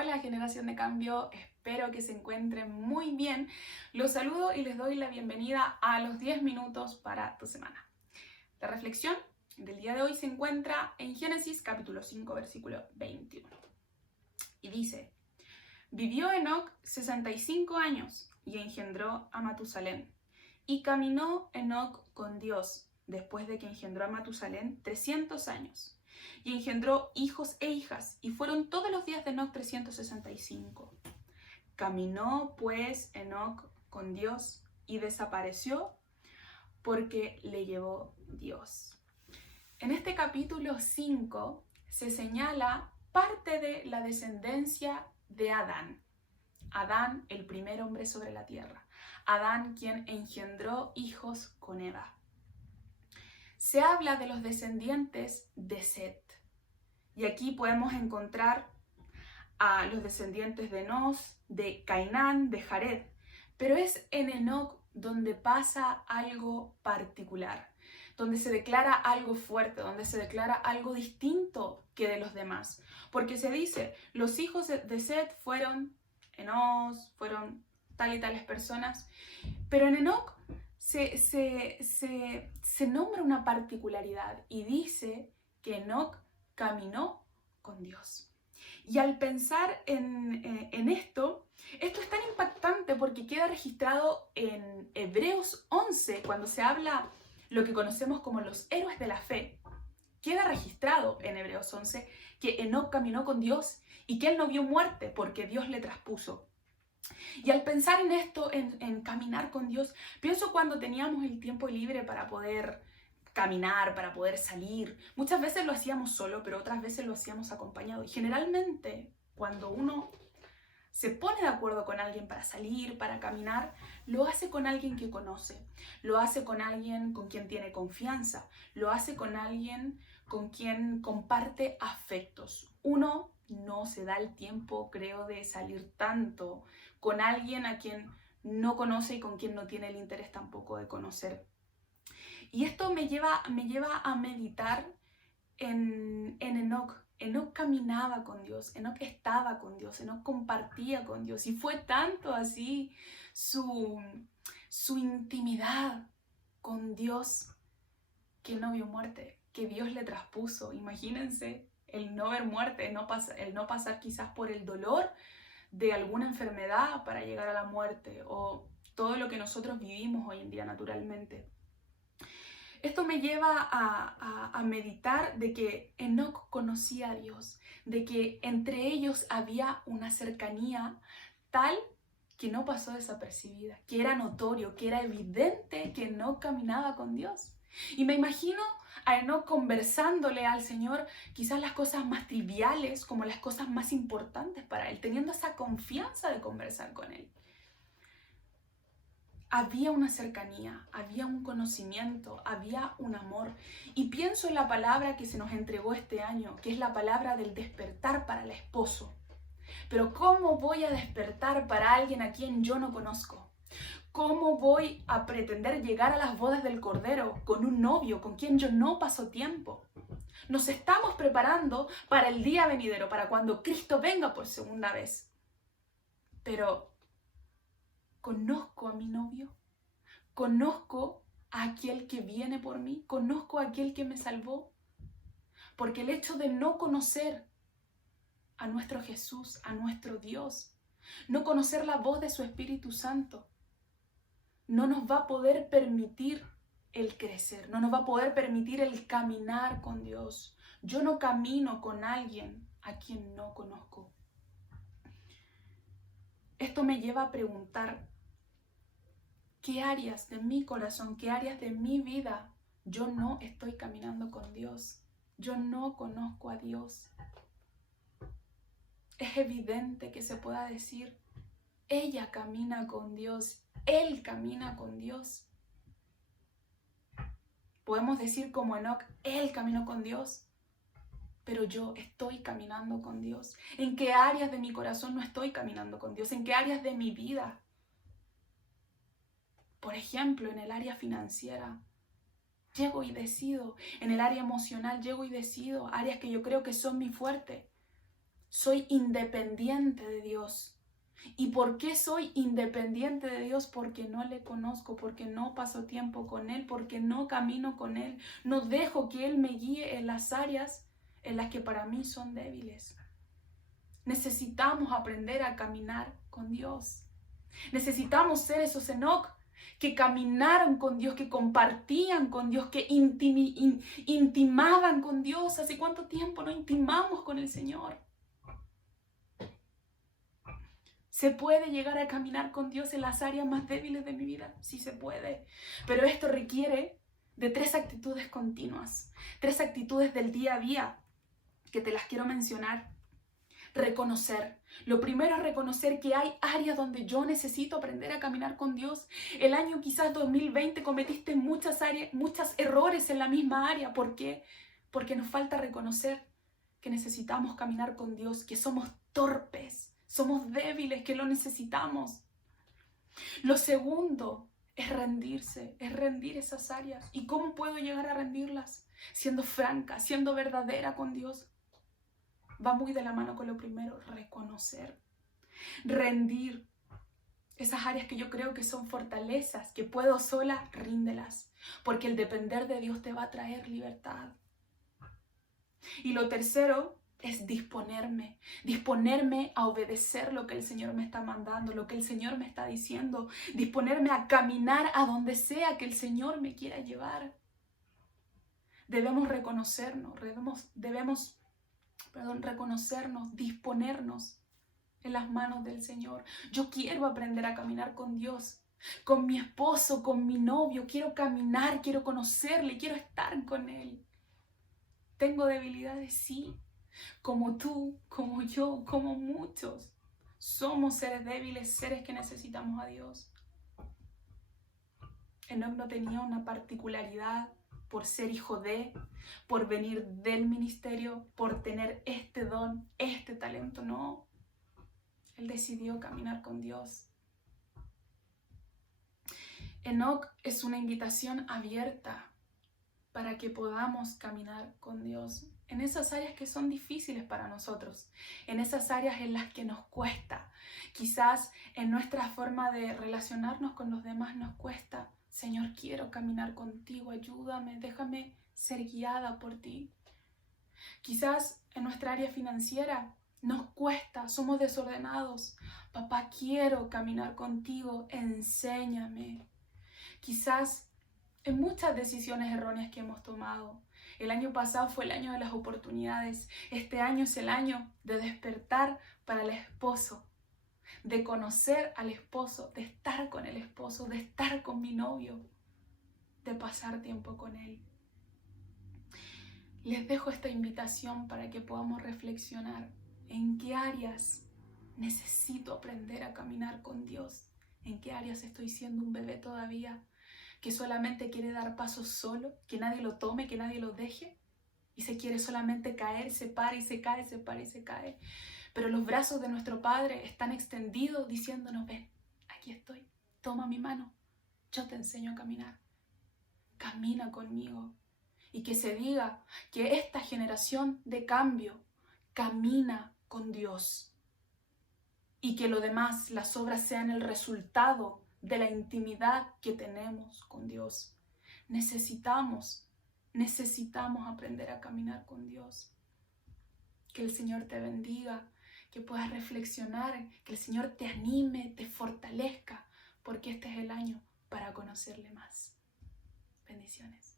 Hola generación de cambio, espero que se encuentren muy bien. Los saludo y les doy la bienvenida a los 10 minutos para tu semana. La reflexión del día de hoy se encuentra en Génesis capítulo 5 versículo 21. Y dice, vivió Enoc 65 años y engendró a Matusalén. Y caminó Enoc con Dios después de que engendró a Matusalén 300 años. Y engendró hijos e hijas, y fueron todos los días de Enoc 365. Caminó pues Enoc con Dios y desapareció porque le llevó Dios. En este capítulo 5 se señala parte de la descendencia de Adán. Adán, el primer hombre sobre la tierra. Adán, quien engendró hijos con Eva. Se habla de los descendientes de Set. Y aquí podemos encontrar a los descendientes de Enos, de Cainán, de Jared. Pero es en Enoc donde pasa algo particular, donde se declara algo fuerte, donde se declara algo distinto que de los demás. Porque se dice, los hijos de Set fueron Enos, fueron tal y tales personas. Pero en Enoc se nombra una particularidad y dice que Enoc caminó con Dios. Y al pensar en esto es tan impactante porque queda registrado en Hebreos 11, cuando se habla lo que conocemos como los héroes de la fe. Queda registrado en Hebreos 11 que Enoc caminó con Dios y que él no vio muerte porque Dios le traspuso. Y al pensar en esto, en caminar con Dios, pienso cuando teníamos el tiempo libre para poder caminar, para poder salir. Muchas veces lo hacíamos solo, pero otras veces lo hacíamos acompañado. Y generalmente, cuando uno se pone de acuerdo con alguien para salir, para caminar, lo hace con alguien que conoce, lo hace con alguien con quien tiene confianza, lo hace con alguien con quien comparte afectos. Uno no se da el tiempo, creo, de salir tanto con alguien a quien no conoce y con quien no tiene el interés tampoco de conocer. Y esto me lleva a meditar en Enoc. Enoc caminaba con Dios, Enoc estaba con Dios, Enoc compartía con Dios. Y fue tanto así su intimidad con Dios que no vio muerte, que Dios le traspuso. Imagínense el no ver muerte, el no pasar quizás por el dolor de alguna enfermedad para llegar a la muerte o todo lo que nosotros vivimos hoy en día naturalmente. Esto me lleva a meditar de que Enoc conocía a Dios, de que entre ellos había una cercanía tal que no pasó desapercibida, que era notorio, que era evidente que Enoc caminaba con Dios. Y me imagino a Enoc conversándole al Señor quizás las cosas más triviales como las cosas más importantes para él, teniendo esa confianza de conversar con él. Había una cercanía, había un conocimiento, había un amor. Y pienso en la palabra que se nos entregó este año, que es la palabra del despertar para el esposo. Pero ¿cómo voy a despertar para alguien a quien yo no conozco? ¿Cómo voy a pretender llegar a las bodas del Cordero con un novio con quien yo no paso tiempo? Nos estamos preparando para el día venidero, para cuando Cristo venga por segunda vez. Pero ¿conozco a mi novio? ¿Conozco a aquel que viene por mí? ¿Conozco a aquel que me salvó? Porque el hecho de no conocer a nuestro Jesús, a nuestro Dios, no conocer la voz de su Espíritu Santo, no nos va a poder permitir el crecer, no nos va a poder permitir el caminar con Dios. Yo no camino con alguien a quien no conozco. Esto me lleva a preguntar, ¿qué áreas de mi corazón, qué áreas de mi vida yo no estoy caminando con Dios? Yo no conozco a Dios. Es evidente que se pueda decir, ella camina con Dios, él camina con Dios. Podemos decir como Enoc, él caminó con Dios, pero yo estoy caminando con Dios. ¿En qué áreas de mi corazón no estoy caminando con Dios? ¿En qué áreas de mi vida? Por ejemplo, en el área financiera, llego y decido. En el área emocional, llego y decido. Áreas que yo creo que son mi fuerte. Soy independiente de Dios. ¿Y por qué soy independiente de Dios? Porque no le conozco, porque no paso tiempo con Él, porque no camino con Él, no dejo que Él me guíe en las áreas en las que para mí son débiles. Necesitamos aprender a caminar con Dios. Necesitamos ser esos Enoc que caminaron con Dios, que compartían con Dios, que intimaban con Dios. ¿Hace cuánto tiempo no intimamos con el Señor? ¿Se puede llegar a caminar con Dios en las áreas más débiles de mi vida? Sí se puede. Pero esto requiere de 3 actitudes continuas, 3 actitudes del día a día que te las quiero mencionar. Reconocer. Lo primero es reconocer que hay áreas donde yo necesito aprender a caminar con Dios. El año quizás 2020 cometiste muchos errores en la misma área. ¿Por qué? Porque nos falta reconocer que necesitamos caminar con Dios, que somos torpes, somos débiles, que lo necesitamos. Lo segundo es rendirse, es rendir esas áreas. ¿Y cómo puedo llegar a rendirlas? Siendo franca, siendo verdadera con Dios. Va muy de la mano con lo primero, reconocer, rendir esas áreas que yo creo que son fortalezas, que puedo sola, ríndelas, porque el depender de Dios te va a traer libertad. Y lo tercero es disponerme a obedecer lo que el Señor me está mandando, lo que el Señor me está diciendo, disponerme a caminar a donde sea que el Señor me quiera llevar. Debemos reconocernos, debemos reconocernos, disponernos en las manos del Señor. Yo quiero aprender a caminar con Dios, con mi esposo, con mi novio. Quiero caminar, quiero conocerle, quiero estar con Él. ¿Tengo debilidades? Sí. Como tú, como yo, como muchos. Somos seres débiles, seres que necesitamos a Dios. Enoc no tenía una particularidad por ser hijo de, por venir del ministerio, por tener este don, este talento, no. Él decidió caminar con Dios. Enoc es una invitación abierta para que podamos caminar con Dios en esas áreas que son difíciles para nosotros, en esas áreas en las que nos cuesta. Quizás en nuestra forma de relacionarnos con los demás nos cuesta. Señor, quiero caminar contigo, ayúdame, déjame ser guiada por ti. Quizás en nuestra área financiera nos cuesta, somos desordenados. Papá, quiero caminar contigo, enséñame. Quizás en muchas decisiones erróneas que hemos tomado. El año pasado fue el año de las oportunidades. Este año es el año de despertar para el esposo, de conocer al esposo, de estar con el esposo, de estar con mi novio, de pasar tiempo con él. Les dejo esta invitación para que podamos reflexionar en qué áreas necesito aprender a caminar con Dios, en qué áreas estoy siendo un bebé todavía, que solamente quiere dar pasos solo, que nadie lo tome, que nadie lo deje, y se quiere solamente caer, se para y se cae, se para y se cae. Pero los brazos de nuestro Padre están extendidos diciéndonos, ven, aquí estoy, toma mi mano, yo te enseño a caminar, camina conmigo. Y que se diga que esta generación de cambio camina con Dios. Y que lo demás, las obras, sean el resultado de la intimidad que tenemos con Dios. Necesitamos aprender a caminar con Dios. Que el Señor te bendiga, que puedas reflexionar, que el Señor te anime, te fortalezca, porque este es el año para conocerle más. Bendiciones.